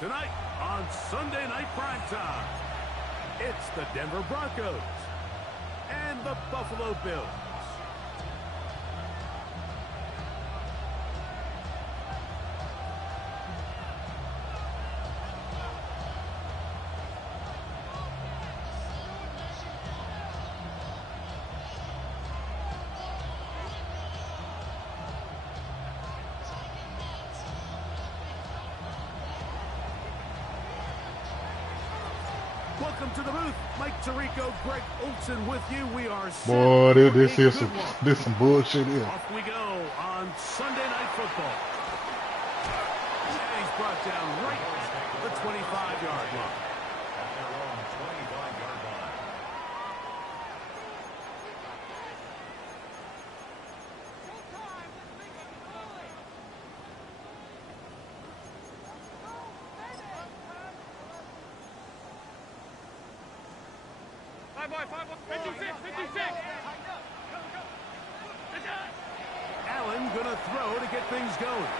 Tonight on Sunday Night Primetime, it's the Denver Broncos and the Buffalo Bills. Welcome to the booth. Mike Tirico, Greg Olson with you. We are boy, this some bullshit here. Off we go on Sunday Night Football. And he's brought down right at the 25-yard line. Allen gonna throw to get things going.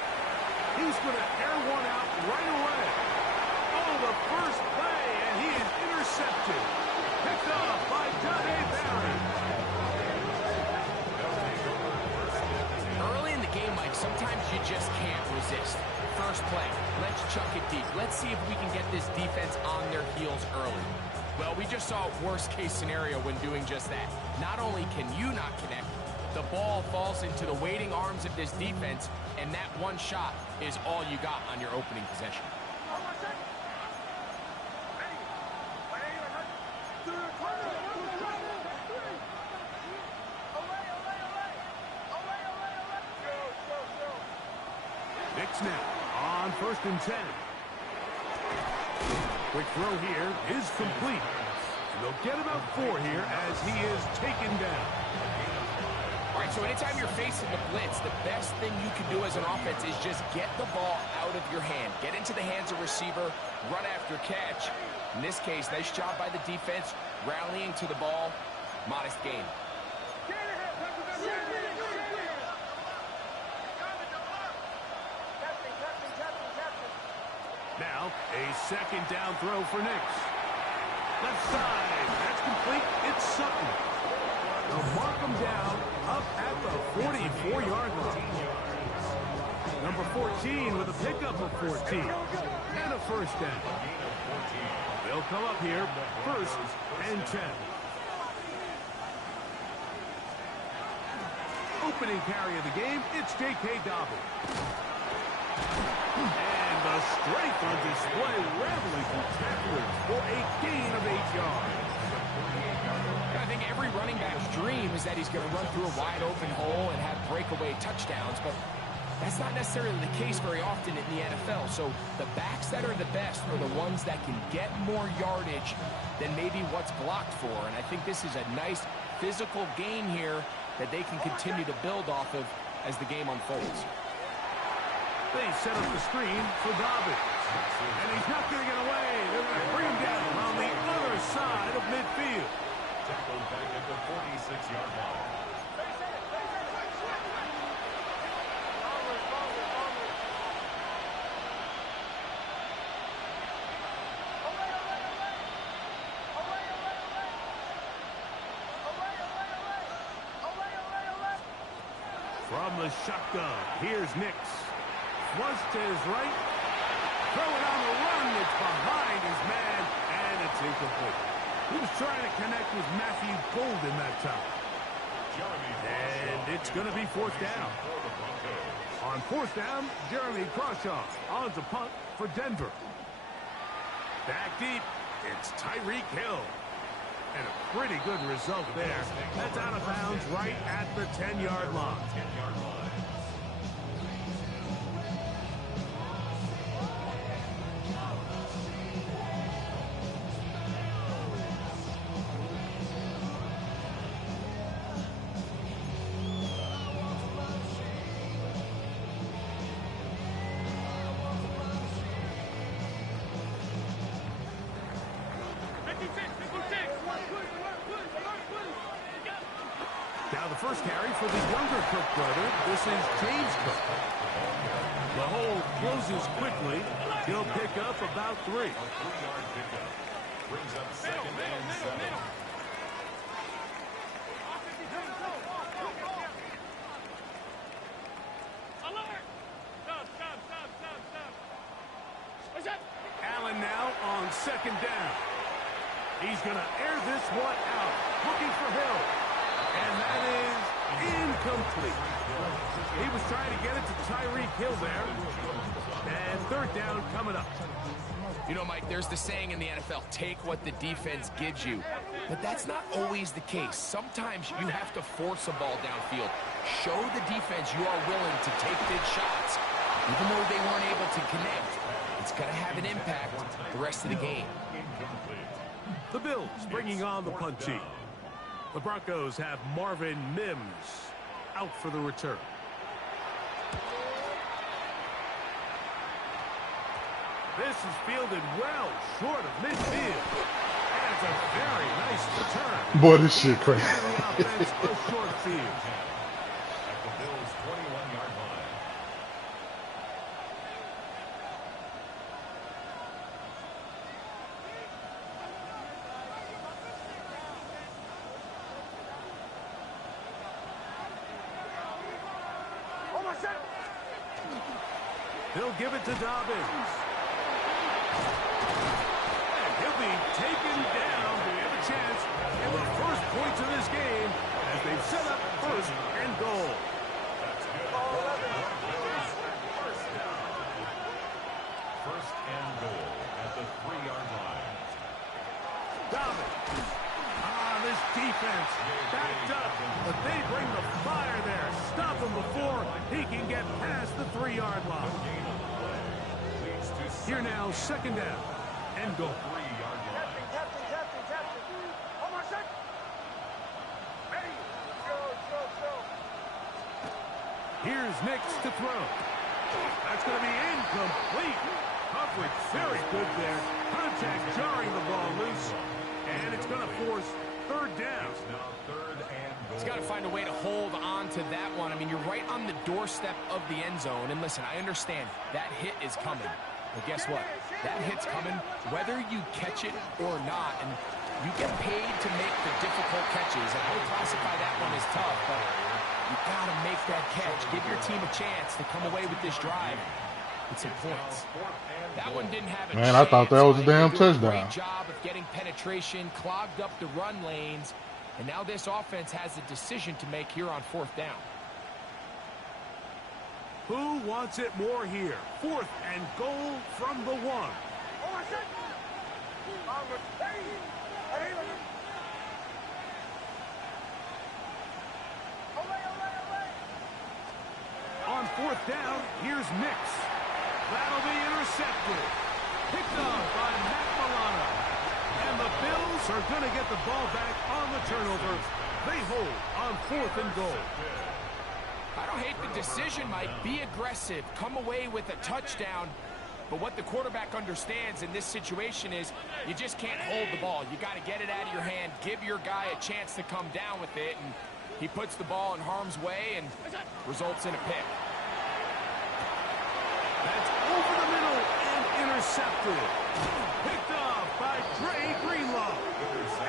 He's gonna air one out right away. Oh, the first play, and he is intercepted. Picked off by Johnny Barry. Early in the game, Mike, sometimes you just can't resist. First play, let's chuck it deep. Let's see if we can get this defense on their heels early. Well, we just saw a worst-case scenario when doing just that. Not only can you not connect, the ball falls into the waiting arms of this defense, and that one shot is all you got on your opening possession. Knicks now on 1st and 10. Quick throw here is complete. And they'll get about 4 here as he is taken down. All right, so anytime you're facing the blitz, the best thing you can do as an offense is just get the ball out of your hand. Get into the hands of receiver, run after catch. In this case, nice job by the defense, rallying to the ball. Modest gain. Now, a 2nd down throw for Knicks. Left side, that's complete. It's Sutton. They'll mark him down up at the 44-yard line. Number 14 with a pickup of 14 and a 1st down. They'll come up here 1st and 10. Opening carry of the game, it's J.K. Dobbins. And the strength on display, rambling through tacklers for a gain of 8 yards. I think every running back's dream is that he's going to run through a wide open hole and have breakaway touchdowns, but that's not necessarily the case very often in the NFL. So the backs that are the best are the ones that can get more yardage than maybe what's blocked for. And I think this is a nice physical gain here that they can continue to build off of as the game unfolds. They set up the screen for Dobbins. And he's not going to get away. They're going to bring him down on the other side of midfield. Tackled back at the 46-yard line. From the shotgun, here's Knicks. Was to his right. Throw it on the run. It's behind his man, and it's incomplete. He was trying to connect with Matthew Golden that time. And it's going to be 4th down. On 4th down, Jeremy Crawshaw on to punt for Denver. Back deep, it's Tyreek Hill. And a pretty good result there. That's out of bounds right at the 10-yard line. Now the first carry for the younger Cook brother. This is James Cook. The hole closes quickly. He'll pick up about 3. 3-yard pickup. Brings up second and 7. Allen now on second down. He's going to air this one out, looking for Hill. And that is incomplete. He was trying to get it to Tyreek Hill there. And third down coming up. You know, Mike, there's the saying in the NFL, take what the defense gives you. But that's not always the case. Sometimes you have to force a ball downfield. Show the defense you are willing to take big shots. Even though they weren't able to connect, it's going to have an impact the rest of the game. The Bills bringing on the punt team. The Broncos have Marvin Mims out for the return. This is fielded well short of midfield. And it's a very nice return. Boy, this shit crazy. The offense a short field. At the Bills' 21-yard line. He'll give it to Dobbins. And he'll be taken down. They have a chance in the first points of this game as they've set up first and goal. First and goal at the 3-yard line. Dobbins. This defense backed up, but they bring the fire there. Stop him before he can get past the 3-yard line. Here now, second down and goal. 3-yard line. Here's Nix to throw. That's going to be incomplete. Coverage very good there. Contact jarring the ball loose. And it's going to force third down. Now third and goal. He's got to find a way to hold on to that one. I mean, you're right on the doorstep of the end zone. And listen, I understand that hit is coming. But guess what? That hit's coming whether you catch it or not. And you get paid to make the difficult catches. And I would classify that one as tough, but you got to make that catch. Give your team a chance to come away with this drive with some points. That one didn't have a Man, I thought that was a damn They do touchdown. Great job of getting penetration, clogged up the run lanes, and now this offense has a decision to make here on fourth down. Who wants it more here? Fourth and goal from the 1. On fourth down, here's Nix. That'll be intercepted. Picked off by Matt Milano. And the Bills are going to get the ball back on the turnover. They hold on fourth and goal. I don't hate the decision, Mike. Be aggressive. Come away with a touchdown. But what the quarterback understands in this situation is you just can't hold the ball. You got to get it out of your hand. Give your guy a chance to come down with it. And he puts the ball in harm's way and results in a pick. That's over the middle and intercepted. Picked off by Dre Greenlaw.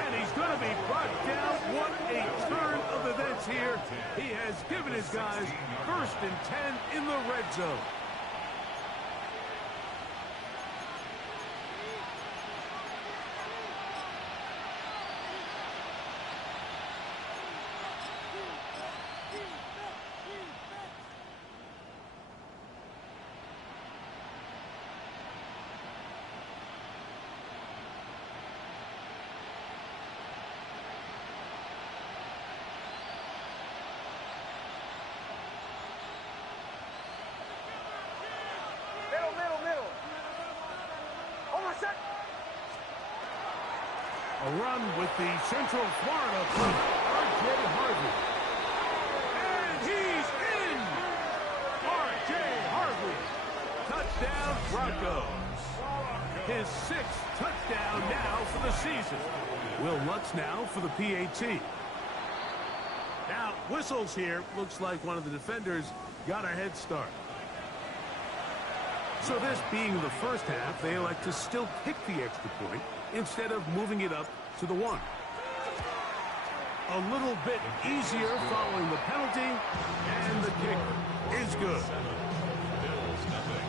And he's going to be brought down. What a turn of events here. He has given his guys first and 10 in the red zone. A run with the Central Florida player, R.J. Harvey. And he's in! R.J. Harvey. Touchdown, Broncos. His 6th touchdown now for the season. Will Lutz now for the PAT. Now, whistles here. Looks like one of the defenders got a head start. So this being the first half, they elect to still kick the extra point instead of moving it up to the 1. A little bit easier following the penalty, and the kick is good. Bills nothing.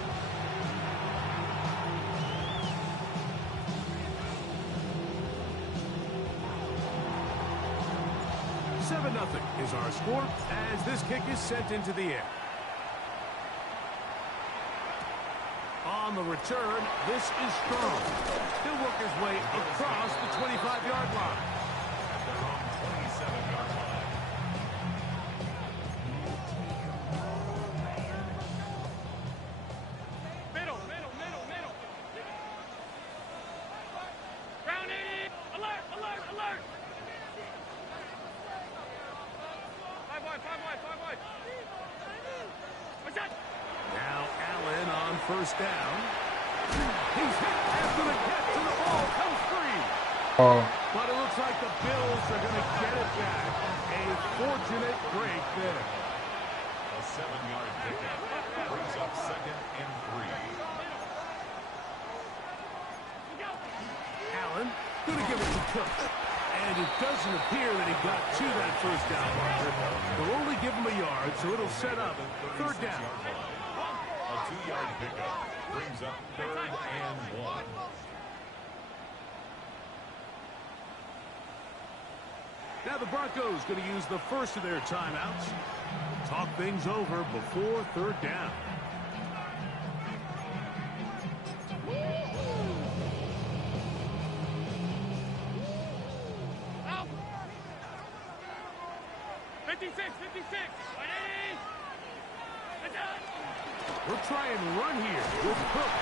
Nothing is our score as this kick is sent into the air. On the return, this is strong. He'll work his way across the 25-yard line. At their own 27-yard line. Middle. Ground 80. Alert. 5 wide. What's that? Now Allen on first down. He's hit after the catch, and the ball comes free. But it looks like the Bills are going to get it back. A fortunate break there. A 7-yard pickup brings up 2nd and 3. Allen going to give it to Cook. And it doesn't appear that he got to that first down marker. They'll only give him a yard, so it'll set up 3rd down. A 2-yard pickup brings up 3rd and 1. Now the Broncos going to use the first of their timeouts. Talk things over before 3rd down. We'll try and run here with Cook.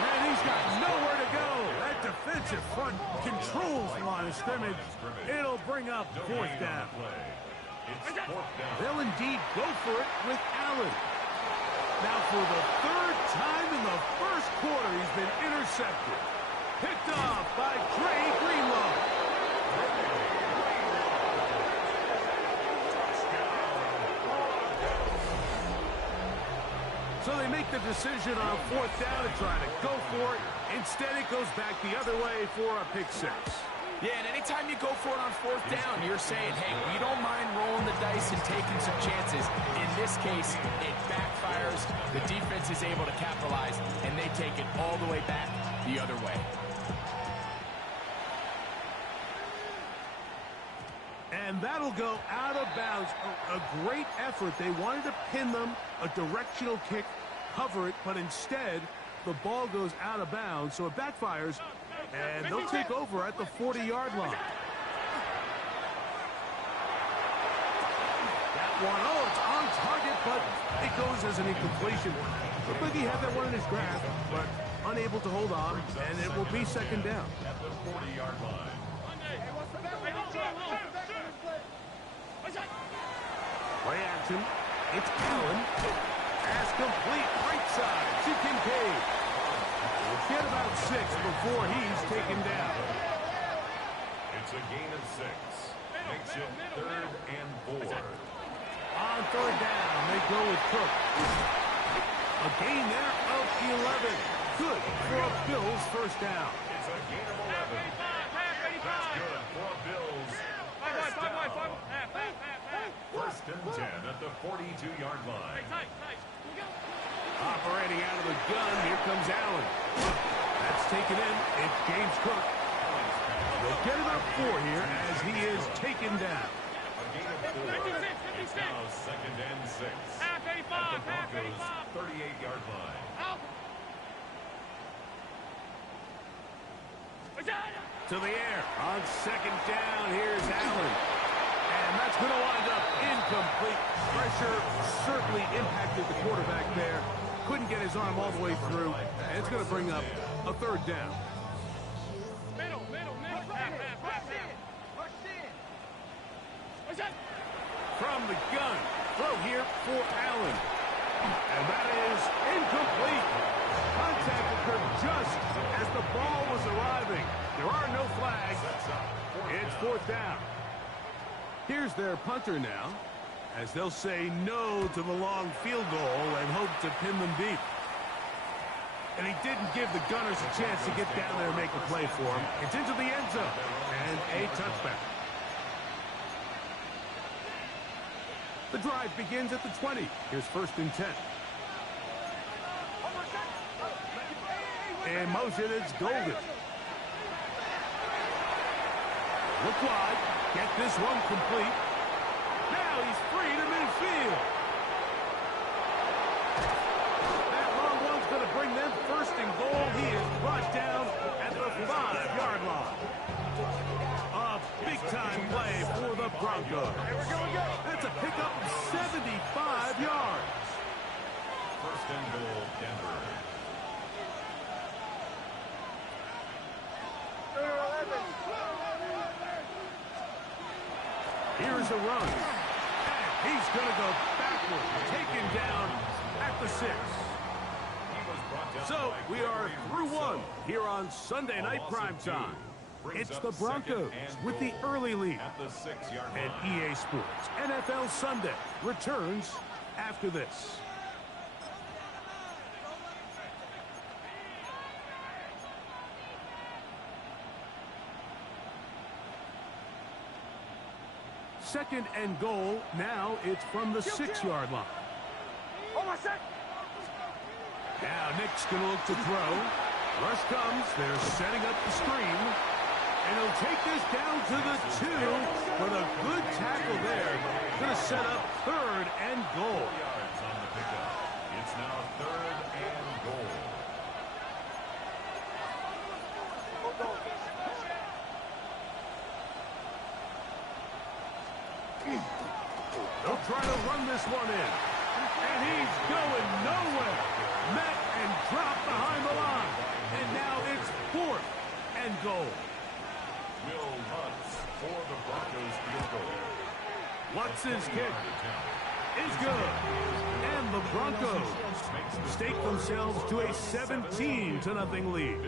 And he's got nowhere to go. That defensive front controls the line of scrimmage. It'll bring up 4th down. It's 4th down. They'll indeed go for it with Allen. Now for the 3rd time in the first quarter, he's been intercepted. Picked off by Trey Greenlaw. So they make the decision on 4th down to try to go for it. Instead, it goes back the other way for a pick 6. Yeah, and anytime you go for it on 4th down, you're saying, hey, we don't mind rolling the dice and taking some chances. In this case, it backfires. The defense is able to capitalize, and they take it all the way back the other way. And that'll go out of bounds. A great effort. They wanted to pin them, a directional kick, cover it, but instead the ball goes out of bounds, so it backfires, and they'll take over at the 40-yard line. That one, it's on target, but it goes as an incompletion. Looked like he had that one in his grasp, but unable to hold on, and it will be 2nd down. At the 40-yard line. Play action. It's Allen. Pass complete. Right side to Kincaid. We'll get about 6 before he's taken down. It's a gain of 6. Makes it 3rd and 4. On 3rd down, they go with Cook. A gain there of 11. Good for a Bills 1st down. It's a gain of 11. That's good for Bills. 1st and 10 at the 42-yard line. Operating out of the gun, here comes Allen. That's taken in. It's James Cook. They'll get about 4 here as he is taken down. A gain of 4. It's now 2nd and 6. At the Broncos' 38-yard line. To the air on 2nd down. Here's Allen. And that's going to wind up incomplete. Pressure certainly impacted the quarterback there. Couldn't get his arm all the way through. And it's going to bring up a 3rd down. From the gun. Throw here for Allen. And that is incomplete. Contact occurred just as the ball was arriving. There are no flags. It's 4th down. Here's their punter now, as they'll say no to the long field goal and hope to pin them deep. And he didn't give the Gunners a chance to get down there and make a play for him. It's into the end zone. And a touchback. The drive begins at the 20. Here's 1st and 10. In motion, it's Golden. Look wide. Get this one complete. Now he's free to midfield. That long one's going to bring them 1st and goal. He is brought down at the 5-yard line. A big-time play for the Broncos. That's a pickup of 75 yards. 1st and goal, Denver. Here's a run. And he's going to go backward, taken down at the 6. So we are through one here on Sunday Night Primetime. It's the Broncos with the early lead. And EA Sports NFL Sunday returns after this. Second and goal. Now it's from the 6-yard line. Now Nick's going to look to throw. Rush comes. They're setting up the screen. And he'll take this down to the 2. But a good tackle there. Going to set up 3rd and goal. Yards on the pickup. It's now 3rd and goal. They'll try to run this one in. And he's going nowhere. Met and dropped behind the line. And now it's 4th and goal. Will Lutz for the Broncos field goal. Lutz's kick is good. And the Broncos stake themselves to a 17-0 lead.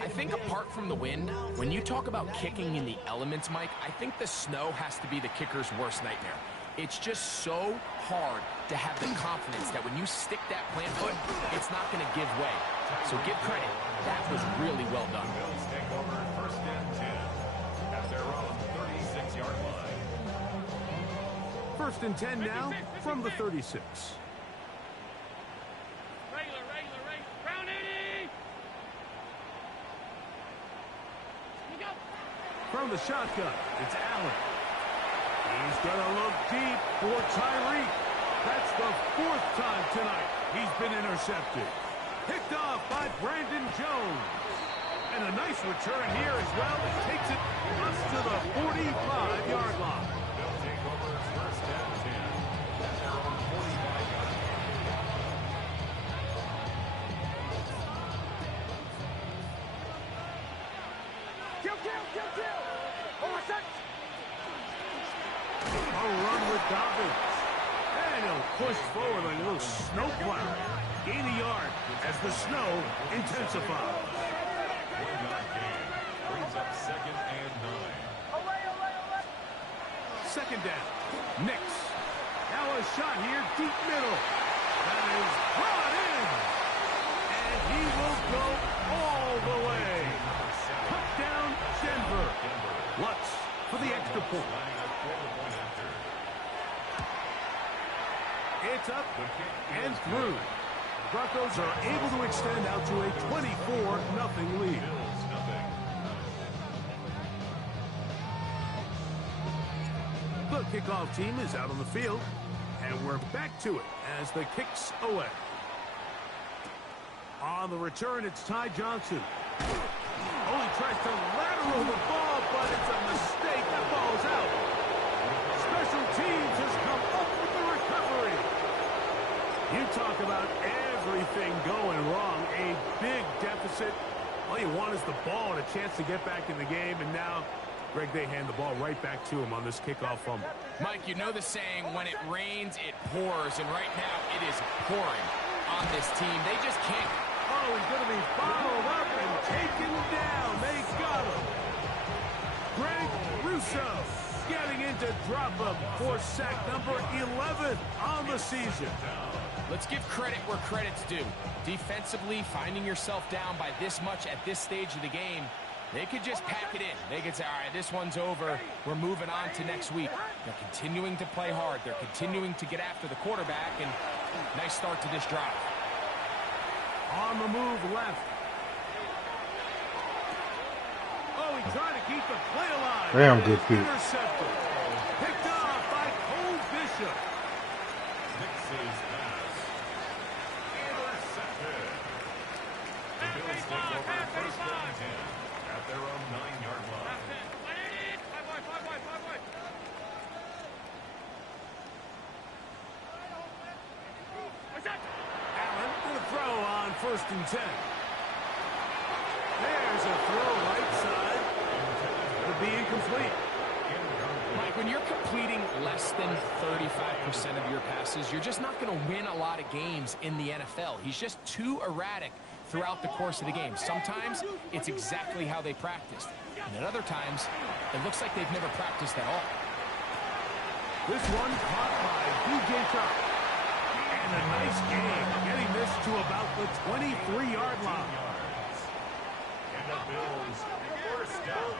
I think apart from the wind, when you talk about kicking in the elements, Mike, I think the snow has to be the kicker's worst nightmare. It's just so hard to have the confidence that when you stick that plant foot, it's not going to give way. So give credit. That was really well done. Bills take over 1st and 10 at their own 36-yard line. 1st and 10 now from the 36. Regular. Round 80. You go. From the shotgun, it's Allen. He's going to look deep for Tyreek. That's the 4th time tonight he's been intercepted. Picked off by Brandon Jones. And a nice return here as well. It takes it up to the 45-yard line. They'll take over 1st and 10 at their own 45-yard line. Kill. A run with Dobbins. And he'll push forward like a little snowplow. Gain a yard as the snow intensifies. 1-yard gain brings up 2nd and 9. 2nd down. Nix. Now a shot here, deep middle. That is brought in. And he will go all the way. Touchdown, Denver. Lutz for the extra point. It's up and through. Broncos are able to extend out to a 24-0 lead. Bills nothing. The kickoff team is out on the field, and we're back to it as the kick's away. On the return, it's Ty Johnson. Oh, he tries to lateral the ball, but it's a mistake. That ball's out. Special teams has come up with the recovery. You talk about everything going wrong. A big deficit. All you want is the ball and a chance to get back in the game, and now Greg, they hand the ball right back to him on this kickoff fumble. Mike, you know the saying, when it rains, it pours, and right now it is pouring on this team. They just can't. Oh, he's going to be followed up and taken down. They got him. Greg Russo getting into to drop him for sack number 11 on the season. Let's give credit where credit's due. Defensively, finding yourself down by this much at this stage of the game, they could just pack it in. They could say, all right, this one's over. We're moving on to next week. They're continuing to play hard. They're continuing to get after the quarterback, and nice start to this drive. On the move left. Oh, he tried to keep the play alive. Damn good feet. Intercepted. Picked off by Cole Bishop. Nix's pass. Intercepted. The Bills take over first and 10 at their own 9-yard line. Allen for the throw on first and 10. There's a throw right side. It'll be incomplete. Mike, when you're completing less than 35% of your passes, you're just not going to win a lot of games in the NFL. He's just too erratic throughout the course of the game. Sometimes it's exactly how they practiced. And at other times, it looks like they've never practiced at all. This one caught by DJ Sharp. And a nice game, getting this to about the 23-yard line. And the Bills first down.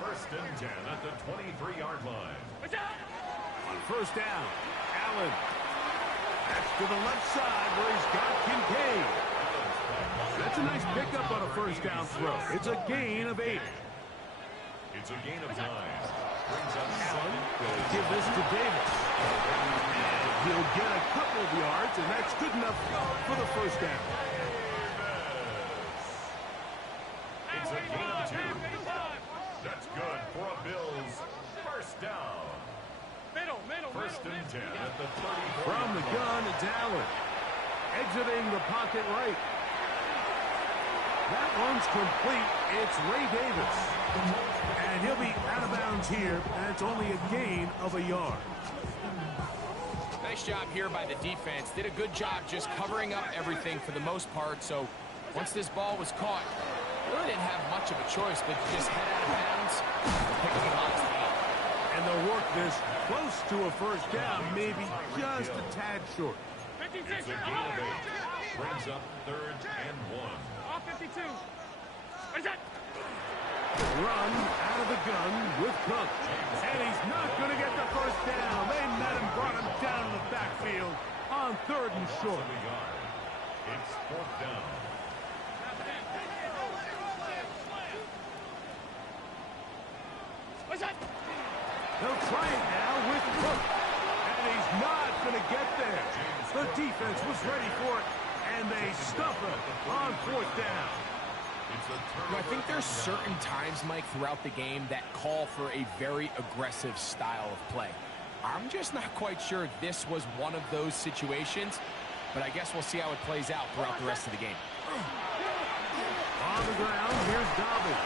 First and 10 at the 23-yard line. On first down, Allen. That's to the left side where he's got Kincaid. That's a nice pickup on a first down throw. It's a gain of 8. It's a gain of 9. Brings up Allen will give this to Davis. And he'll get a couple of yards, and that's good enough for the first down. It's a gain of 2. That's good for a Bills first down. First and 10 at the 34. From the gun, it's Allen. Exiting the pocket right. That one's complete. It's Ray Davis. And he'll be out of bounds here, and it's only a gain of a yard. Nice job here by the defense. Did a good job just covering up everything for the most part. So once this ball was caught, really didn't have much of a choice, but just head out of bounds, pick up the box. And they'll work this close to a first down, maybe just a tad short. It's a gain of 8. Brings up third and 1. Run out of the gun with Cook. And he's not going to get the first down. They met him, brought him down to the backfield on third and short. It's fourth down. They'll try it now with Cook. And he's not going to get there. The defense was ready for it, and they stuff him on fourth down. I think there's certain times, Mike, throughout the game that call for a very aggressive style of play. I'm just not quite sure this was one of those situations, but I guess we'll see how it plays out throughout the rest of the game. On the ground, here's Dobbins.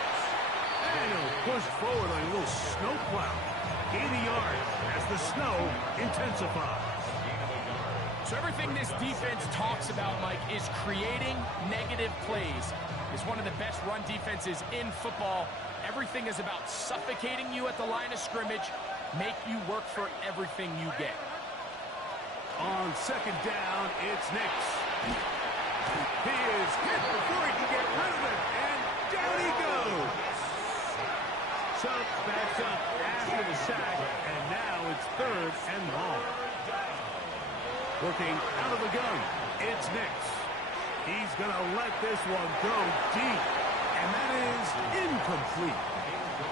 And he'll push forward like a little snowplow. 80 yards as the snow intensifies. So everything this defense talks about, Mike, is creating negative plays. It's one of the best run defenses in football. Everything is about suffocating you at the line of scrimmage, make you work for everything you get. On second down, it's Nix. He is hit before he can get rid of it, and down he goes. So backs up after the sack, and now it's third and long. Working out of the gun, it's Nix. He's going to let this one go deep, and that is incomplete.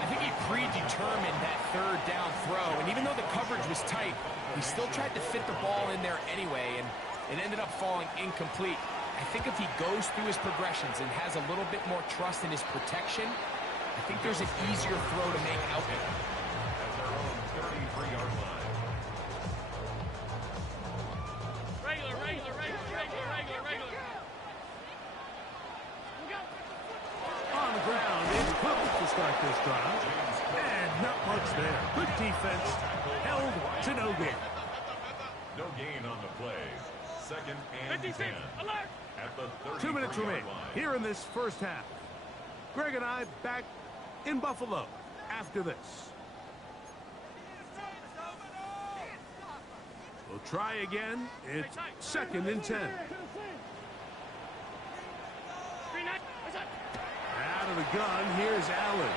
I think he predetermined that third down throw, and even though the coverage was tight, he still tried to fit the ball in there anyway, and it ended up falling incomplete. I think if he goes through his progressions and has a little bit more trust in his protection, I think there's an easier throw to make out there. At their own 33-yard line. On the ground, it's Cook to start this drive. And not much there. Good defense. Held to no gain. No gain on the play. Second and 10. At the 2 minutes 33-yard remain line. here in this first half. Greg and I back in Buffalo after this. We'll try again. It's 2nd and 10. Out of the gun, here's Allen.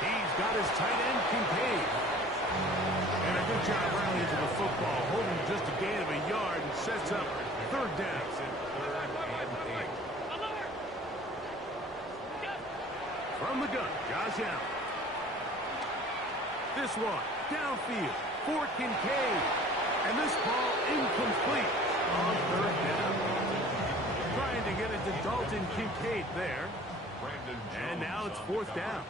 He's got his tight end, Kincaid. And a good job rallying to the football, holding just a gain of a yard and sets up 3rd down. From the gun, Josh Allen. This one, downfield for Kincaid. And this ball incomplete on 3rd down. Trying to get it to Dalton Kincaid there. And now it's 4th down.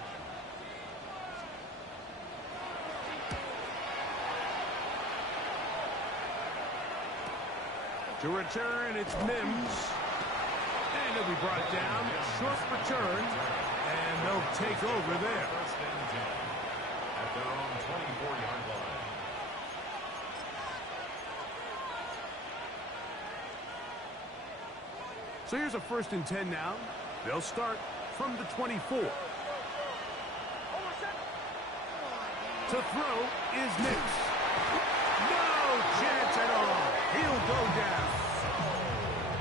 To return, it's Mims. And he'll be brought down. Short return. And they'll take over there. At their own 24-yard line. So here's a 1st and 10 now. They'll start from the 24. To throw is Nix. No chance at all. He'll go down.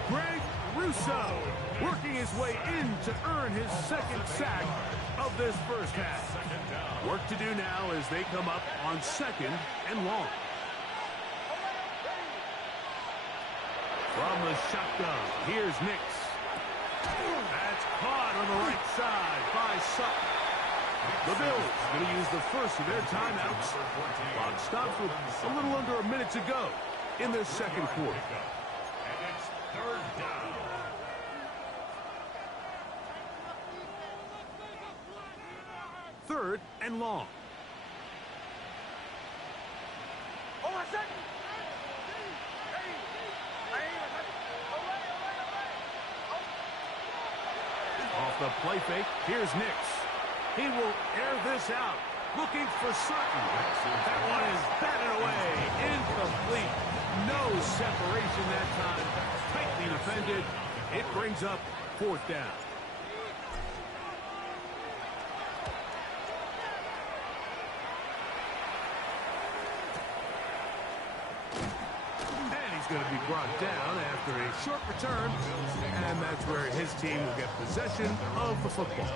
Greg Rousseau working his way in to earn his 2nd sack of this 1st half. Work to do now as they come up on 2nd and long. From the shotgun, here's Nix. That's caught on the right side by Sutton. The Bills going to use the first of their timeouts. Clock stops with a little under a minute to go in this 2nd quarter. And it's 3rd down. Third and long. Off the play fake, here's Nix. He will air this out, looking for Sutton. That one is batted away, incomplete. No separation that time, tightly defended. It brings up 4th down. Going to be brought down after a short return, and that's where his team will get possession of the football.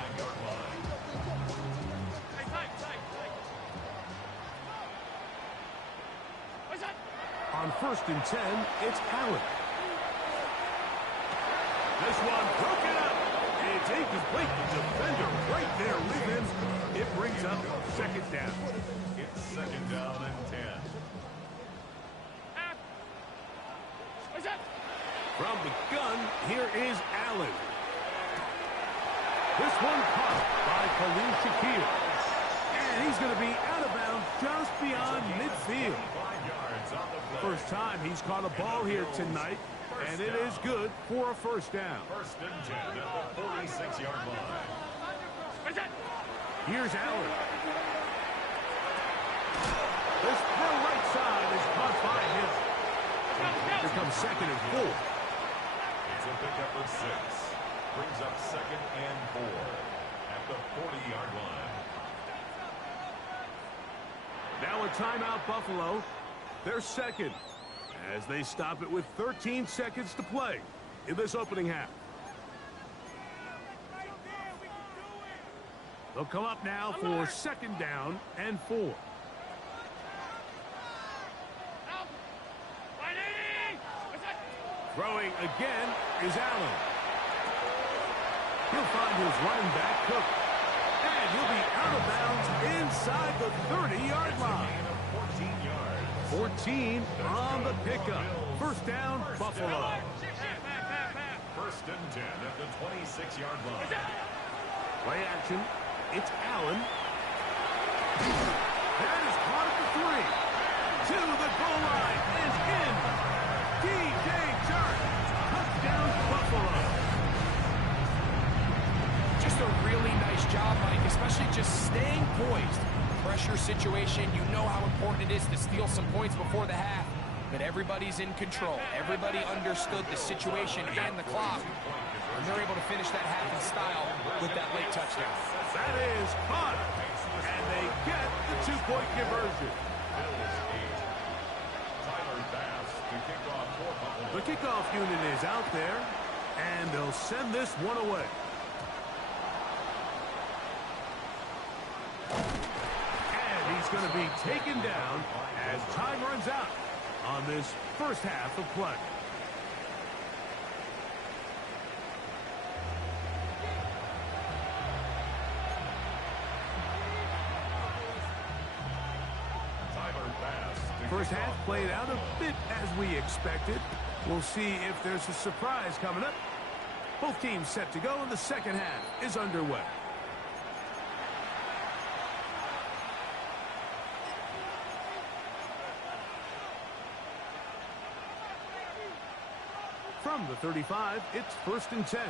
On 1st and 10, it's Allen. This one broken up. It's incomplete. The defender right there with him. It brings up 2nd down. It's 2nd down and 10. From the gun, here is Allen. This one caught by Khalil Shakir. And he's going to be out of bounds just beyond midfield. 5 yards on the play. First time he's caught a ball here tonight, and it is good for a 1st down. 1st and 10 at the 46-yard line. Here's Allen. This throw right side is caught by him. Here comes 2nd and 4. It's a pickup of 6. Brings up 2nd and 4 at the 40-yard line. Now a timeout, Buffalo. They're 2nd as they stop it with 13 seconds to play in this opening half. They'll come up now for 2nd down and 4. Throwing again is Allen. He'll find his running back, Cook. And he'll be out of bounds inside the 30-yard line. 14 on the pickup. 1st down, Buffalo. 1st and 10 at the 26-yard line. Play action. It's Allen. That is caught at the 3. To the goal line and in. DJ Chark. Touchdown, Buffalo. Just a really nice job, Mike, especially just staying poised. Pressure situation, you know how important it is to steal some points before the half. But everybody's in control. Everybody understood the situation and the clock. And they're able to finish that half in style with that late touchdown. That is caught. And they get the 2-point conversion. Bills 8. Tyler to kick off for Buffalo. The kickoff unit is out there, and they'll send this one away. And he's going to be taken down as time runs out on this first half of play. First half played out a bit as we expected. We'll see if there's a surprise coming up. Both teams set to go, and the second half is underway. From the 35, it's 1st and 10.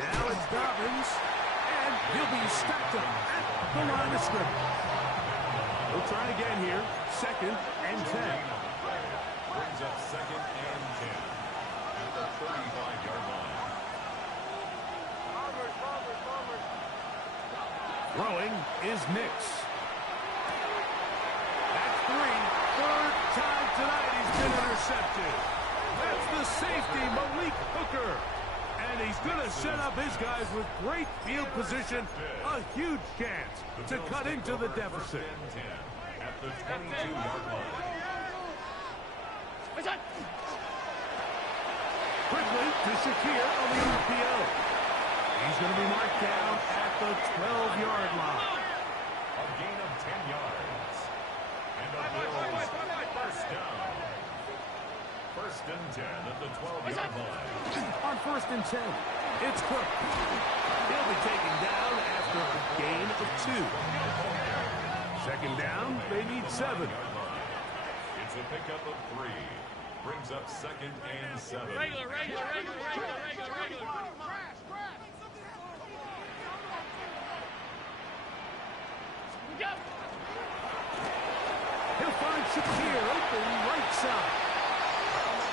Now it's Dobbins, and he'll be stacked up at the line of scrimmage. We'll try again here. 2nd and 10. Brings up 2nd and 10 at the 35-yard line. Throwing is Nix. That's 3. 3rd time tonight he's been intercepted. That's the safety, Malik Hooker. And he's going to set up his guys with great field position. A huge chance to cut into the deficit. At the 22-yard line. Quickly to Shakir on the RPO. He's going to be marked down at the 12-yard line. A gain of 10 yards. And a Bills first down. 1st and 10 at the 12-yard line. On 1st and 10, it's Cook. He'll be taken down after a gain of 2. 2nd down, they need 7. It's a pickup of 3. Brings up 2nd and 7. Regular. He'll find Shakir open right side.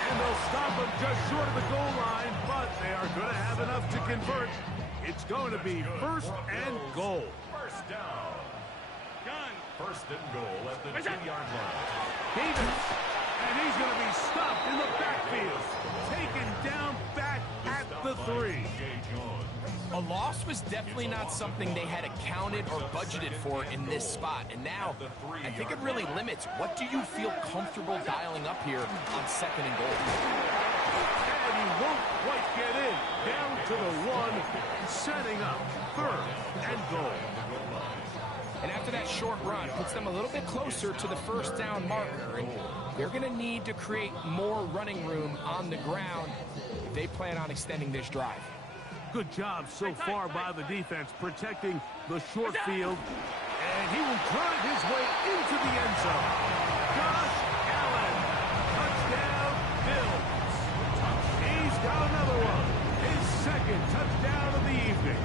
And they'll stop him just short of the goal line, but they are going to have enough to convert. It's going to be 1st and goal. First down. 1st and goal at the 2-yard line. Davis, and he's going to be stopped in the backfield. Taken down back at the 3. A loss was definitely not something they had accounted or budgeted for in this spot. And now, I think it really limits what do you feel comfortable dialing up here on 2nd and goal. And he won't quite get in. Down to the 1, setting up 3rd and goal. And after that short run, puts them a little bit closer to the first down marker. And they're going to need to create more running room on the ground if they plan on extending this drive. Good job so far by the defense protecting the short field. And he will drive his way into the end zone. Josh Allen. Touchdown, Bills. He's got another one. His 2nd touchdown of the evening.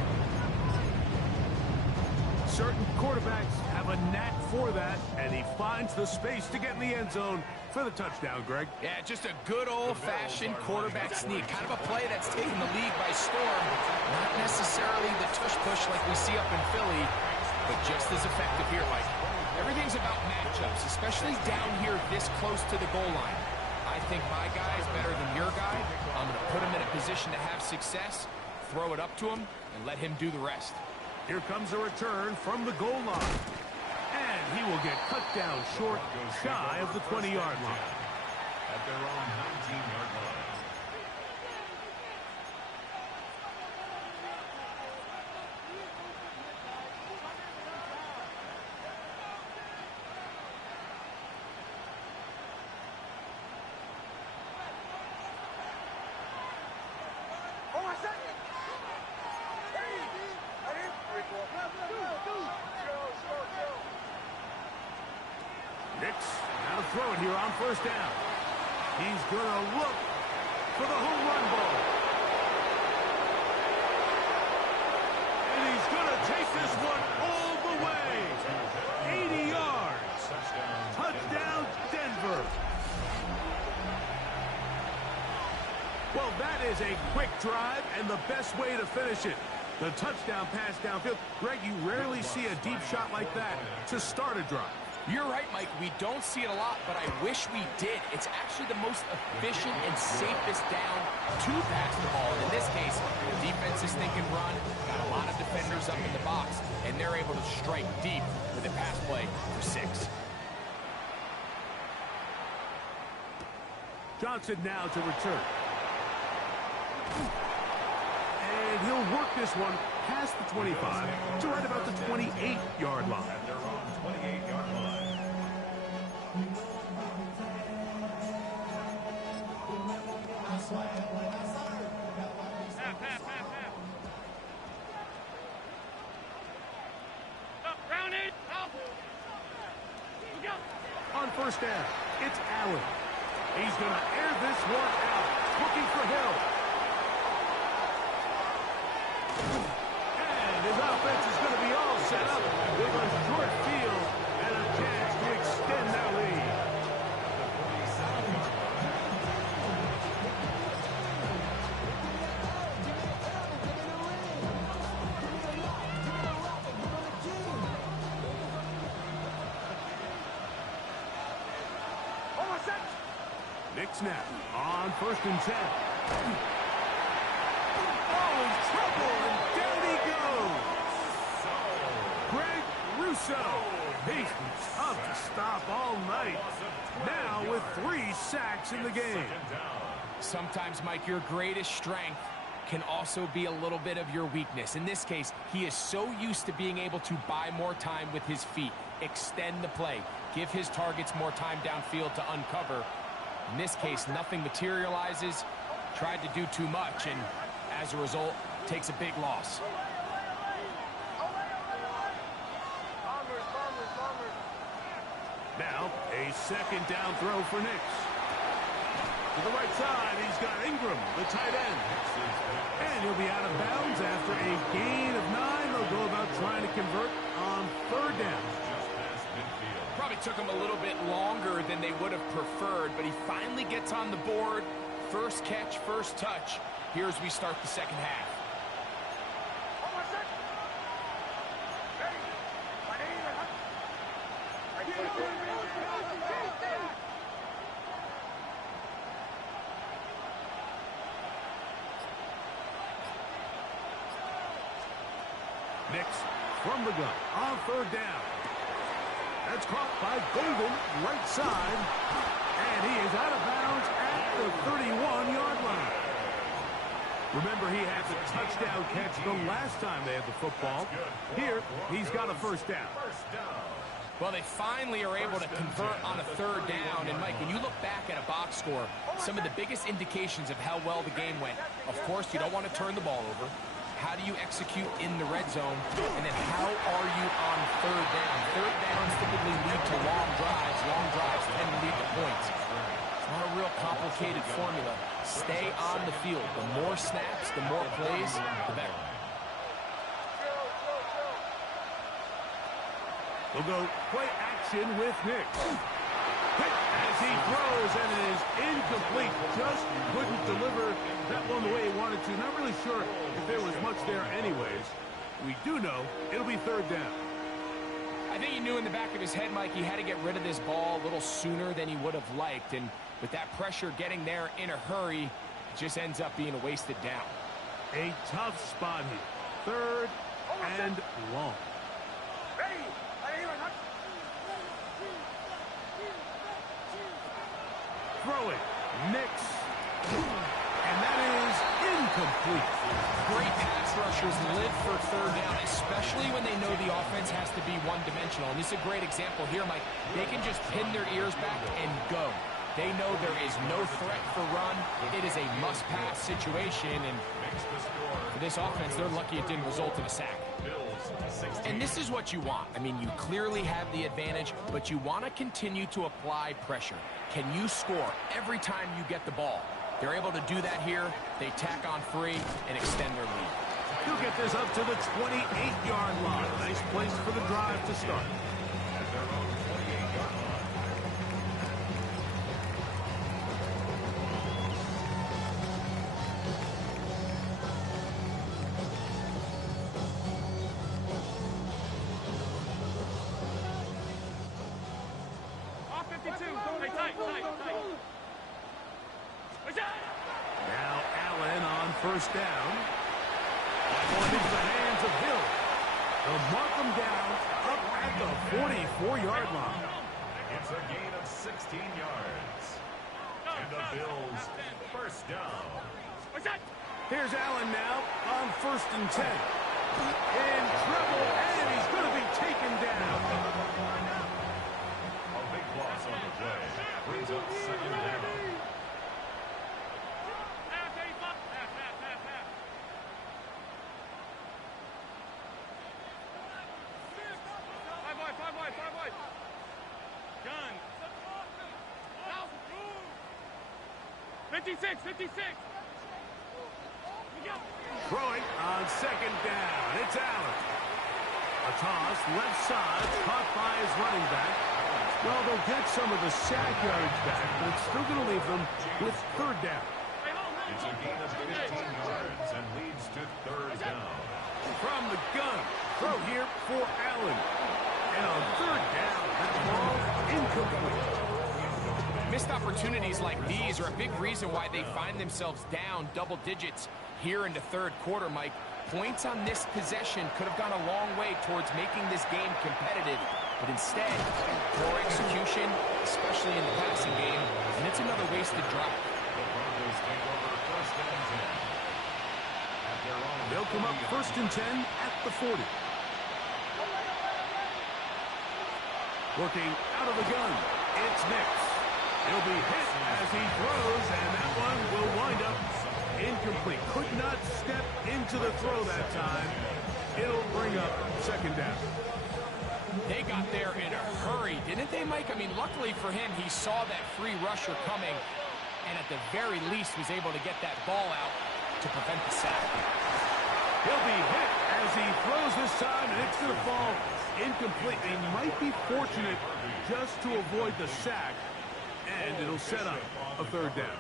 Certain quarterbacks have a knack for that, and he finds the space to get in the end zone for the touchdown, Greg. Yeah, just a good old-fashioned quarterback sneak. Kind of a play that's taken the league by storm. Not necessarily the tush-push like we see up in Philly, but just as effective here, Mike. Everything's about matchups, especially down here this close to the goal line. I think my guy is better than your guy. I'm going to put him in a position to have success, throw it up to him, and let him do the rest. Here comes a return from the goal line. And he will get cut down short, shy of the 20-yard line. At their own 19-yard line. Nix, now to throw it here on 1st down. He's going to look for the home run ball. And he's going to take this one all the way. 80 yards. Touchdown, Denver. Well, that is a quick drive and the best way to finish it. The touchdown pass downfield. Greg, you rarely see a deep shot like that to start a drive. You're right, Mike. We don't see it a lot, but I wish we did. It's actually the most efficient and safest down to pass the ball. And in this case, the defense is thinking run, got a lot of defenders up in the box, and they're able to strike deep with a pass play for 6. Johnson now to return. And he'll work this one past the 25 to right about the 28-yard line. At their own 28-yard line. Half. Up, round it. Out. Look out. On first down, it's Allen. He's going to air this one out, looking for Hill. And his offense is going to be all set up with a short field and a chance to extend their lead. Nick snap on first and 10. Oh, he's trouble, and down he goes. Greg Russo. He's been tough to stop all night. Now with 3 sacks in the game. Sometimes, Mike, your greatest strength can also be a little bit of your weakness. In this case, he is so used to being able to buy more time with his feet, extend the play, give his targets more time downfield to uncover. In this case, nothing materializes, tried to do too much, and as a result, takes a big loss. Now, a second down throw for Nix. To the right side, he's got Ingram, the tight end. And he'll be out of bounds after a gain of 9. They'll go about trying to convert on third down. Probably took him a little bit longer than they would have preferred, but he finally gets on the board. First catch, first touch. Here as we start the second half. Nix from the gun on third down. That's caught by Golden, right side. And he is out of bounds at the 31-yard line. Remember, he had the touchdown catch the last time they had the football. Here, he's got a first down. Well, they finally are able to convert on a third down. And, Mike, when you look back at a box score, some of the biggest indications of how well the game went, of course, you don't want to turn the ball over. How do you execute in the red zone? And then how are you on third down? Third downs typically lead to long drives. Long drives tend to lead to points. It's not a real complicated formula. Stay on the field. The more snaps, the more plays, the better. We'll go play action with Nick. As he throws, and it is incomplete. Just couldn't deliver that one the way he wanted to. Not really sure if there was much there anyways. We do know it'll be third down. I think he knew in the back of his head, Mike, he had to get rid of this ball a little sooner than he would have liked. And with that pressure getting there in a hurry, it just ends up being a wasted down. A tough spot here. Third and long. Throw it. Nix. And that is incomplete. Great pass rushers live for third down, especially when they know the offense has to be one-dimensional. And this is a great example here, Mike. They can just pin their ears back and go. They know there is no threat for run. It is a must-pass situation. And for this offense, they're lucky it didn't result in a sack. And this is what you want. I mean, you clearly have the advantage, but you want to continue to apply pressure. Can you score every time you get the ball? They're able to do that here. They tack on 3 and extend their lead. He'll get this up to the 28-yard line. Nice place for the drive to start. first down. Going into the hands of Hill. They'll mark him down up at the 44-yard line. It's a gain of 16 yards. And the Bills first down. Here's Allen now on 1st and 10. In trouble, and he's going to be taken down. A big loss on the play. Brings up second down. Gun. 56. Throwing on 2nd down. It's Allen. A toss, left side, caught by his running back. Well, they'll get some of the sack yards back, but it's still going to leave them with 3rd down. It's a gain of 15 yards and leads to 3rd down. From the gun, throw here for Allen. And on 3rd down, that ball incomplete. Missed opportunities like these are a big reason why they find themselves down double digits here in the 3rd quarter, Mike. Points on this possession could have gone a long way towards making this game competitive, but instead, poor execution, especially in the passing game, and it's another wasted drive. The Broncos take over 1st and 10. At their own They'll come up 1st and 10 at the 40. Working out of the gun, it's Nix. He'll be hit as he throws, and that one will wind up incomplete. Could not step into the throw that time. It'll bring up 2nd down. They got there in a hurry, didn't they, Mike? I mean, luckily for him, he saw that free rusher coming, and at the very least was able to get that ball out to prevent the sack. He'll be hit as he throws this time, and it's going to fall incomplete. They might be fortunate just to avoid the sack, and it'll set up a 3rd down.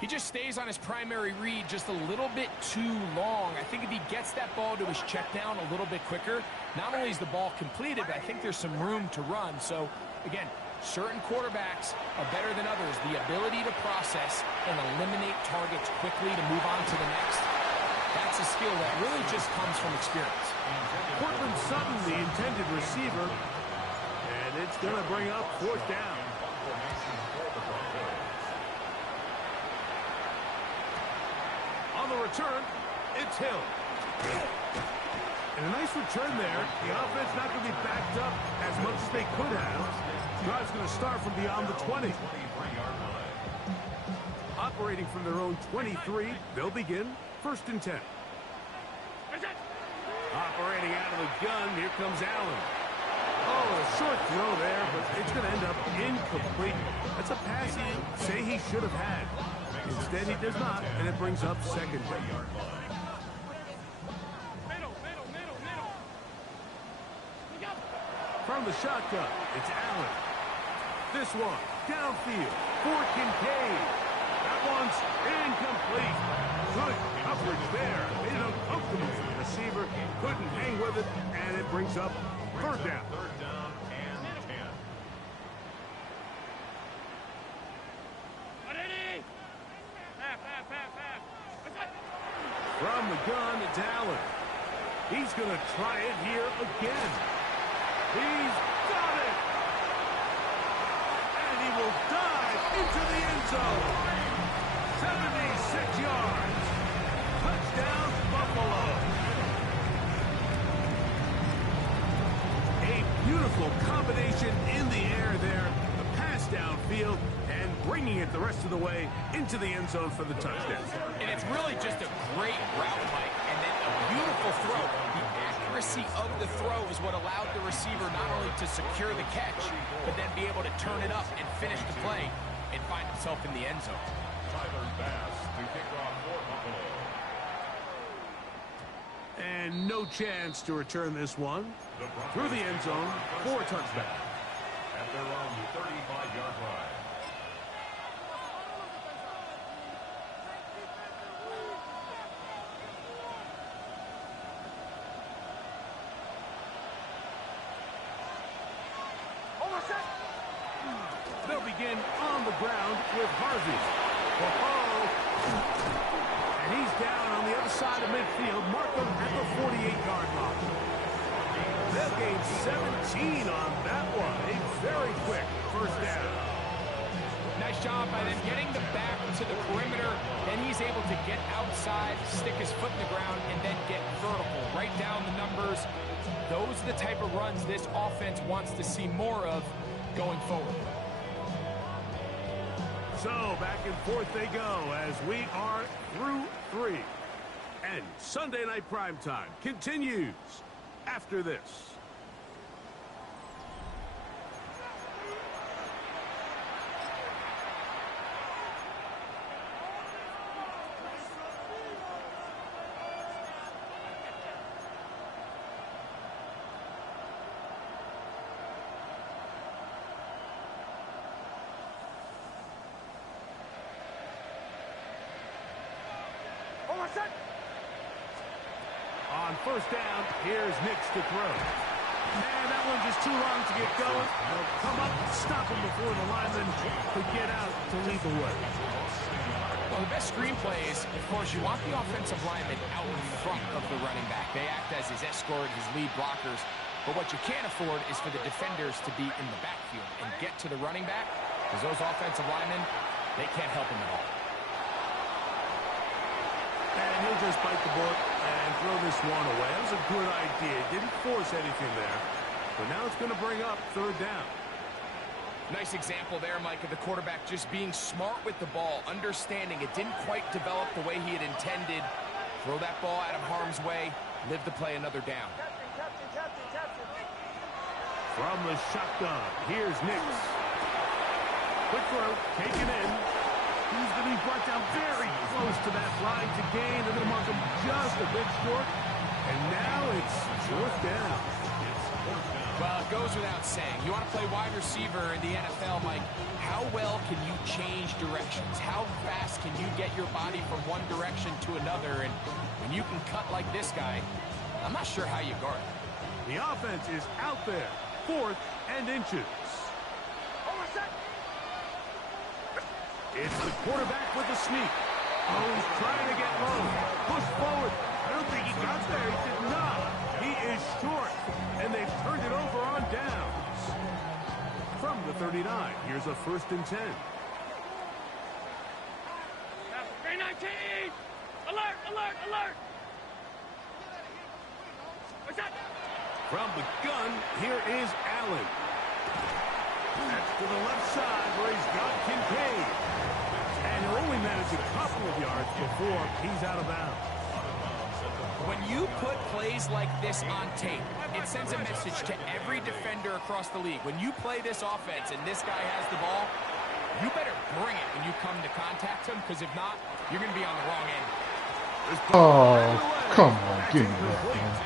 He just stays on his primary read just a little bit too long. I think if he gets that ball to his check down a little bit quicker, not only is the ball completed, but I think there's some room to run. So, again, certain quarterbacks are better than others. The ability to process and eliminate targets quickly to move on to the next, that's a skill that really just comes from experience. Cortland Sutton, the intended receiver, and it's going to bring up 4th down. On the return, it's Hill. And a nice return there. The offense not going to be backed up as much as they could have. Drive's going to start from beyond the 20. Operating from their own 23, they'll begin 1st and 10. Operating out of the gun, here comes Allen. Oh, a short throw there, but it's going to end up incomplete. That's a pass he say he should have had. Instead, he does not, and it brings up 2nd down. From the shotgun, it's Allen. This one, downfield, for Kincaid. That one's incomplete. Good coverage there. Made it uncomfortable for the receiver. Couldn't hang with it, and it brings up 3rd down. 3rd down and 10. From the gun, it's Allen. He's going to try it here again. He's got it! And he will dive into the end zone. 76 yards. Touchdown, Buffalo. A beautiful combination in the air there. The pass downfield and bringing it the rest of the way into the end zone for the touchdown. And it's really just a great route, Mike, and then a beautiful throw. The accuracy of the throw is what allowed the receiver not only to secure the catch, but then be able to turn it up and finish the play and find himself in the end zone. Tyler Bass to kick off for Buffalo. And no chance to return this one through the end zone for a touchdown. At their own 35-yard line. They'll begin on the ground with Harvey. Oh, And he's down on the other side of midfield. Mark him at the 48-yard line. They'll gain 17 on that one. A very quick first down. Nice job by them getting the back to the perimeter. Then he's able to get outside, stick his foot in the ground, and then get vertical. Right down the numbers. Those are the type of runs this offense wants to see more of going forward. So back and forth they go as we are through 3. And Sunday Night Primetime continues after this. On first down, here's Nix to throw. And that one's just too long to get going. They'll come up and stop him before the lineman could get out to lead the way. Well, the best screen plays, of course, you want the offensive lineman out in front of the running back. They act as his escort, his lead blockers. But what you can't afford is for the defenders to be in the backfield and get to the running back, because those offensive linemen, they can't help him at all. And he'll just bite the bullet and throw this one away. That was a good idea. Didn't force anything there. But now it's going to bring up third down. Nice example there, Mike, of the quarterback just being smart with the ball, understanding it didn't quite develop the way he had intended. Throw that ball out of harm's way, live to play another down. From the shotgun, here's Nix. Quick throw, taken in. He's going to be brought down very close to that line to gain. They're going to mark him just a bit short. And now it's fourth down. Well, it goes without saying. You want to play wide receiver in the NFL, Mike, how well can you change directions? How fast can you get your body from one direction to another? And when you can cut like this guy, I'm not sure how you guard it. The offense is out there. 4th and inches. It's the quarterback with the sneak. Oh, he's trying to get low. Push forward. I don't think he got there. He did not. He is short. And they've turned it over on downs. From the 39, here's a 1st and 10. 319! Alert, alert, alert! What's that? From the gun, here is Allen. That's to the left side where he's got Kincaid. And he'll only manage a couple of yards before he's out of bounds. When you put plays like this on tape, it sends a message to every defender across the league. When you play this offense and this guy has the ball, you better bring it when you come to contact him, because if not, you're going to be on the wrong end. Oh, come on, give me that, man.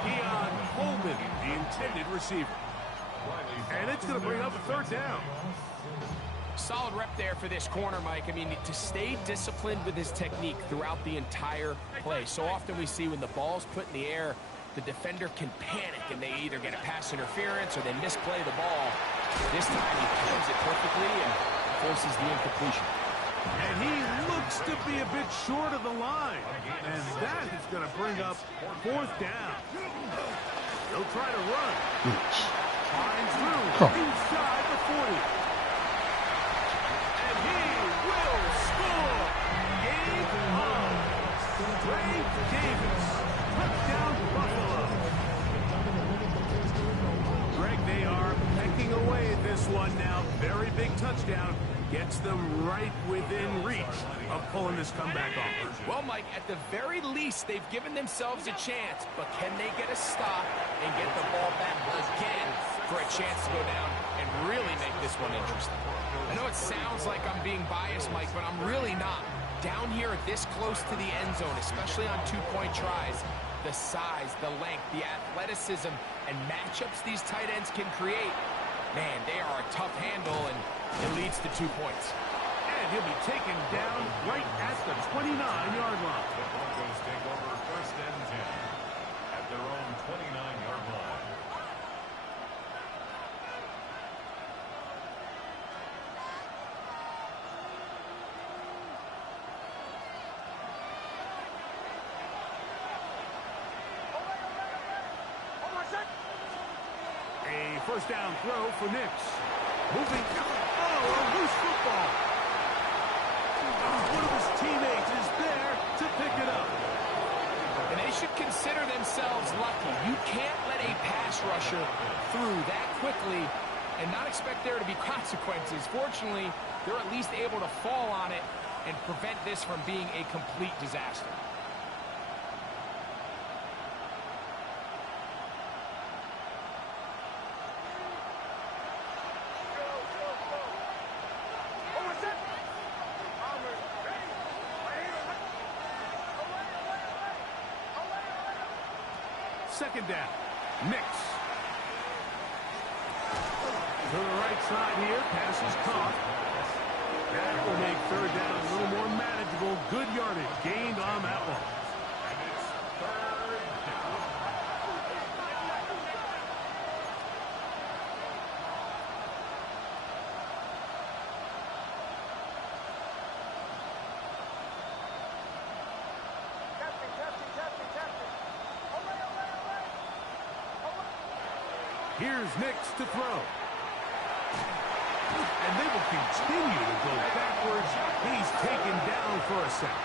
Keon Coleman, the intended receiver. And it's going to bring up a third down. Solid rep there for this corner, Mike. I mean, to stay disciplined with his technique throughout the entire play. So often we see when the ball's put in the air, the defender can panic and they either get a pass interference or they misplay the ball. This time he times it perfectly and forces the incompletion. And he looks to be a bit short of the line. And that is going to bring up 4th down. He'll try to run. Finds room inside the 40. And he will score. Game on. Ray Davis. Touchdown, Buffalo. Greg, they are pecking away at this one now. Very big touchdown. Gets them right within reach of pulling this comeback off. Well, Mike, at the very least, they've given themselves a chance, but can they get a stop and get the ball back again for a chance to go down and really make this one interesting? I know it sounds like I'm being biased, Mike, but I'm really not. Down here this close to the end zone, especially on two-point tries, the size, the length, the athleticism, and matchups these tight ends can create, man, they are a tough handle, and it leads to 2 points. And he'll be taken down right at the 29-yard line. The Broncos take over 1st and 10 at their own 29-yard line. first down throw for Nix. Moving. Oh, a loose football. One of his teammates is there to pick it up. And they should consider themselves lucky. You can't let a pass rusher through that quickly and not expect there to be consequences. Fortunately, they're at least able to fall on it and prevent this from being a complete disaster. Second down. Nix. To the right side here. Pass is caught. That will make third down a little more manageable. Good yardage gained on that one. And it's third down. Here's Nix to throw. And they will continue to go backwards. He's taken down for a sack.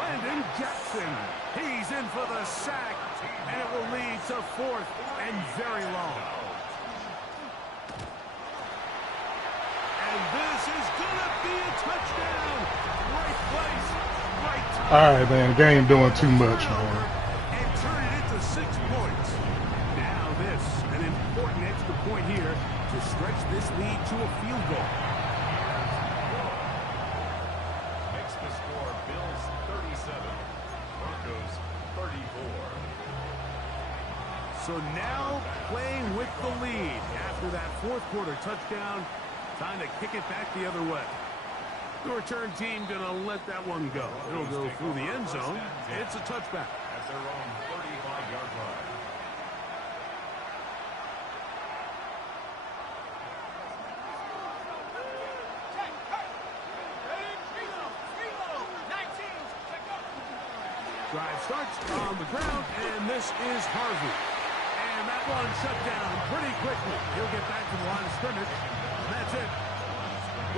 Landon Jackson. He's in for the sack. And it will lead to fourth and very long. And this is going to be a touchdown. Right place, right time. All right, man. The game doing too much, man. And turn it into 6 points. Now this, an important extra point here to stretch this lead to a field goal. Makes the score Bills 37, Broncos 34. So now playing with the lead after that fourth quarter touchdown. Time to kick it back the other way. The return team going to let that one go. It'll go through the end zone. It's a touchback. At their own 35-yard line. Drive starts on the ground, and this is Harvey. And that one shut down pretty quickly. He'll get back to the line of scrimmage. And that's it.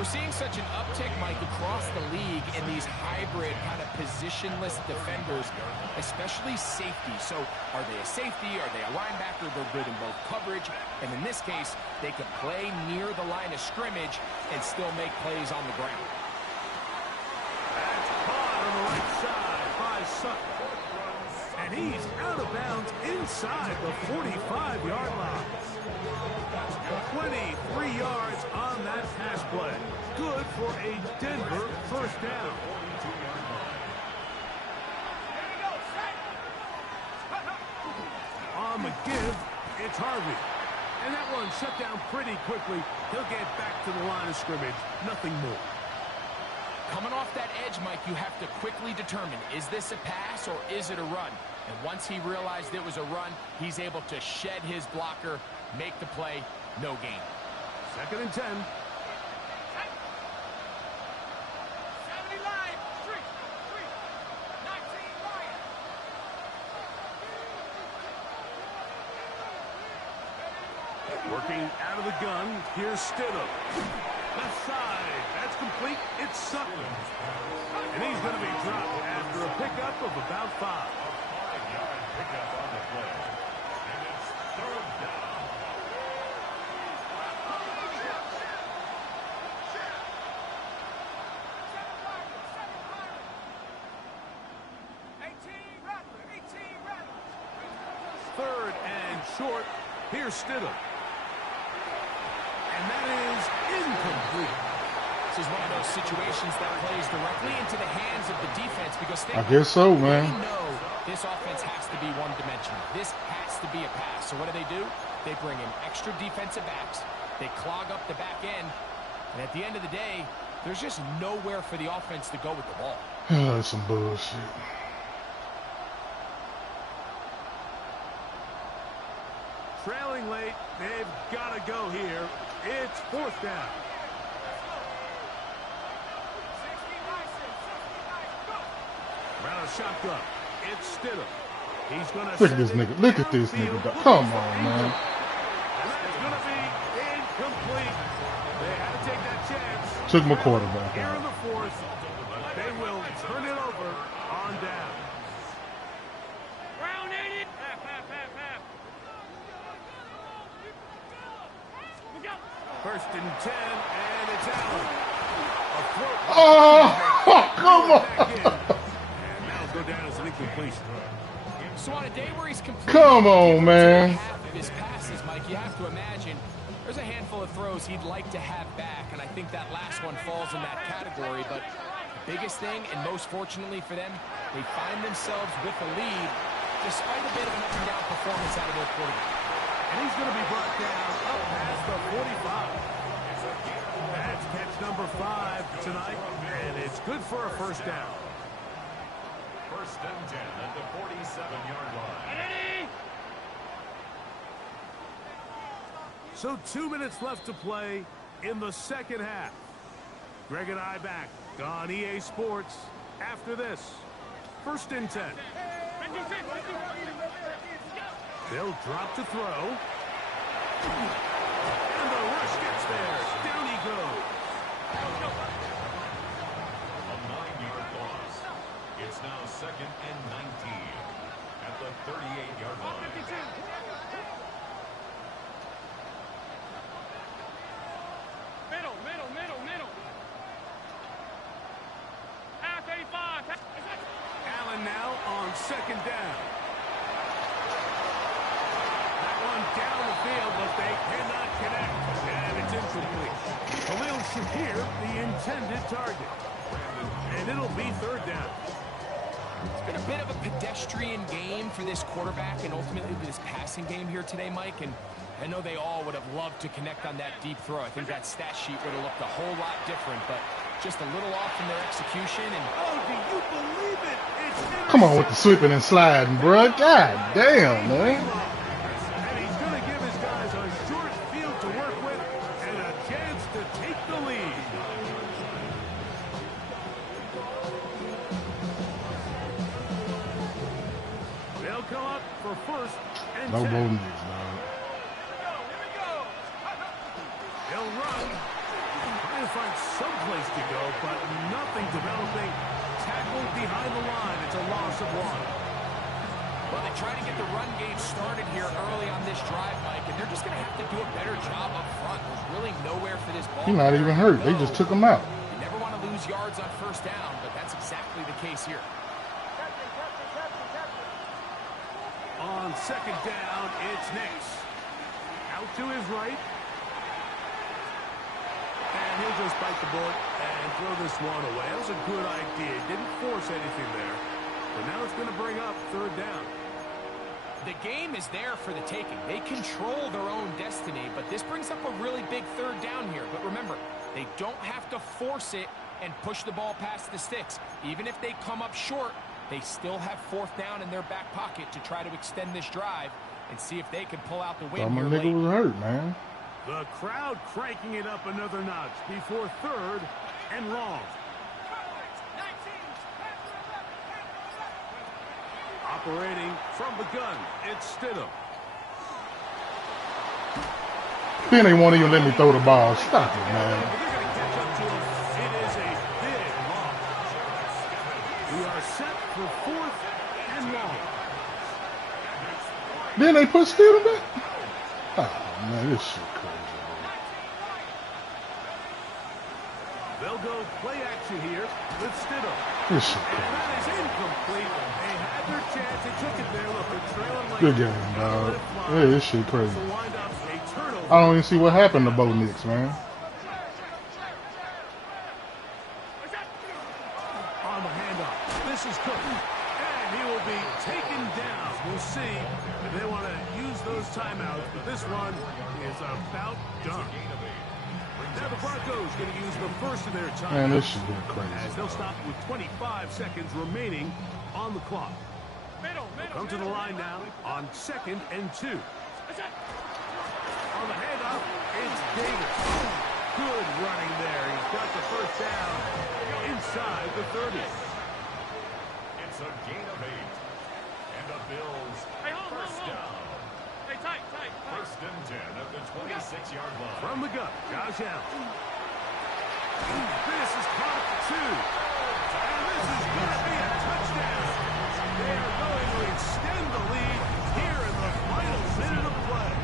We're seeing such an uptick, Mike, across the league in these hybrid kind of positionless defenders, especially safety. So are they a safety? Are they a linebacker? They're good in both coverage. And in this case, they can play near the line of scrimmage and still make plays on the ground. That's caught on the right side by Sutton. And he's out of bounds inside the 45-yard line. 23 yards on that pass play. Good for a Denver first down. On the give, it's Harvey. And that one shut down pretty quickly. He'll get back to the line of scrimmage. Nothing more. Coming off that edge, Mike, you have to quickly determine, is this a pass or is it a run? And once he realized it was a run, he's able to shed his blocker, make the play, no gain. Second and 10. Working out of the gun, here's Stidham. Left side, that's complete, it's Sutton. And he's going to be dropped after a pickup of about 5. A 5-yard pickup on the play. And it's third down. Third and short, here's Stidham. And that is incomplete. This is one of those situations that plays directly into the hands of the defense because I guess so, man. They know this offense has to be one-dimensional. This has to be a pass. So what do? They bring in extra defensive backs. They clog up the back end. And at the end of the day, there's just nowhere for the offense to go with the ball. That's some bullshit. Trailing late, they've got to go here. It's fourth down. Around a shotgun. It's Stidham. He's going to Look at this nigga. Look at this nigga. Come on, man. And Incomplete. They had to take that chance. Took my quarterback Here in out. the fourth, they will turn it over on down. Round 80. Half. Look out. First and 10, and it's Allen. A throw. Oh, come on. And now go down as an incompletion. So on a day where he's completed Come on, man. half of his passes, Mike, you have to imagine there's a handful of throws he'd like to have back, and I think that last one falls in that category. But the biggest thing, and most fortunately for them, they find themselves with the lead despite a bit of an up-and-down performance out of their quarterback. And he's going to be brought down up past the 45. That's catch number 5 tonight, and it's good for a first down. First and 10 at the 47-yard line. Ready. So 2 minutes left to play in the second half. Greg and I back on EA Sports after this. First and 10. They'll drop to throw. And the rush gets there. Down he goes. A 9-yard loss. It's now second and 19 at the 38-yard line. Middle. Half 85. Allen now on second down. That one down the field, but they cannot connect. And it's incomplete. Khalil Shakir, the intended target. And it'll be third down. It's been a bit of a pedestrian game for this quarterback and ultimately this passing game here today, Mike. And I know they all would have loved to connect on that deep throw. I think that stat sheet would have looked a whole lot different, but just a little off in their execution. And Oh, do you believe it? It's Come on with the slipping and sliding, bro. God damn, man. And he's going to give his guys a short field to work with and a chance to take the lead. They'll come up for first and No 10. Bo Nix, man. He'll run. Trying to find some place to go, but nothing developing. Tackled behind the line. It's a loss of 1. well, they try to get the run game started here early on this drive, Mike, and they're just going to have to do a better job up front. There's really nowhere for this ball. He's not even hurt. They just took him out. You never want to lose yards on first down, but that's exactly the case here. On second down, it's Nix. Out to his right. And he'll just bite the bullet and throw this one away. That was a good idea. Didn't force anything there. But now it's going to bring up third down. The game is there for the taking. They control their own destiny, but this brings up a really big third down here. But remember, they don't have to force it and push the ball past the sticks. Even if they come up short, they still have fourth down in their back pocket to try to extend this drive and see if they can pull out the win Thought my here nigga late. was hurt, man. The crowd cranking it up another notch before third and long. Operating from the gun, it's Stidham. Then they won't even let me throw the ball. Stop it, man. They're going to catch up to him. It is a big loss. We are set for fourth and long. Then they put Steele back. Oh, man, this shit crazy. They'll go play action here with Stidham. This shit And crazy. that is incomplete. They had their chance. They took it there. Look, they're trailing late. Good game, dog. Yeah, this shit crazy. So wind up a turnover. I don't even see what happened to Bo Nix, man. On the handoff. This is Cook. And he will be taken down. We'll see if they want to use those timeouts. But this one is about done. Now the Broncos going to use the first of their timeouts. Man, this shit is crazy. As they'll stop with 25 seconds remaining on the clock. Come to the line now on second and 2. On the handoff, it's Davis. Good running there. He's got the first down inside the 30. It's a gain of 8. And the Bills first down. First and 10 at the 26-yard line. From the gun, Josh Allen. This is caught for 2. And this is going to be a touchdown. They are going to extend the lead here in the final minute of play.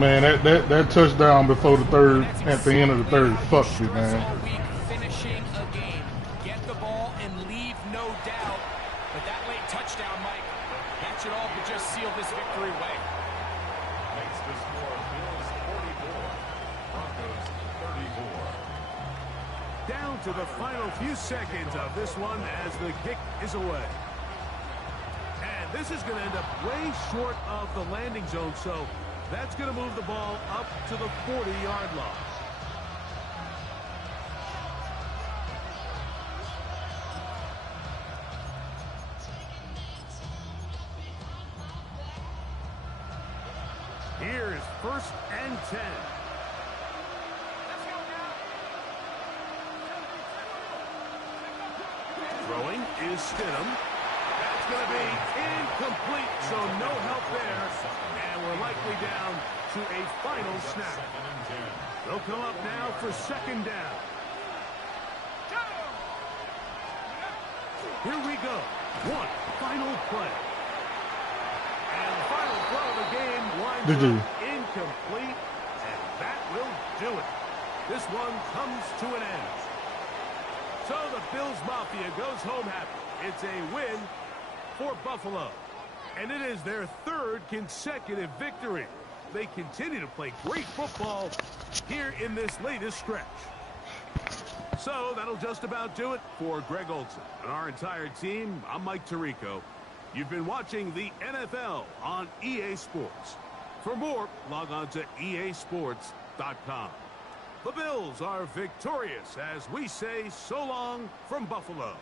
Man, that touchdown before the third, at the end of the third, fucked me, man. Finishing a game. Get the ball and leave no doubt. But that late touchdown, Mike, that should all but just seal this victory away. Makes the score Bills 44, Broncos 34. Down to the final few seconds of this one as the kick is away. And this is going to end up way short of the landing zone, so that's going to move the ball up to the 40-yard line. Here is first and 10. Throwing is Stidham. That's going to be incomplete, so no help there. And we're likely down to a final snap. They'll come up now for second down. Here we go. One final play. And the final play of the game winds up incomplete, and that will do it. This one comes to an end. So the Bills Mafia goes home happy. It's a win for Buffalo. And it is their third consecutive victory. They continue to play great football here in this latest stretch. So that'll just about do it for Greg Olson and our entire team. I'm Mike Tirico. You've been watching the NFL on EA Sports. For more, log on to easports.com. The Bills are victorious as we say so long from Buffalo.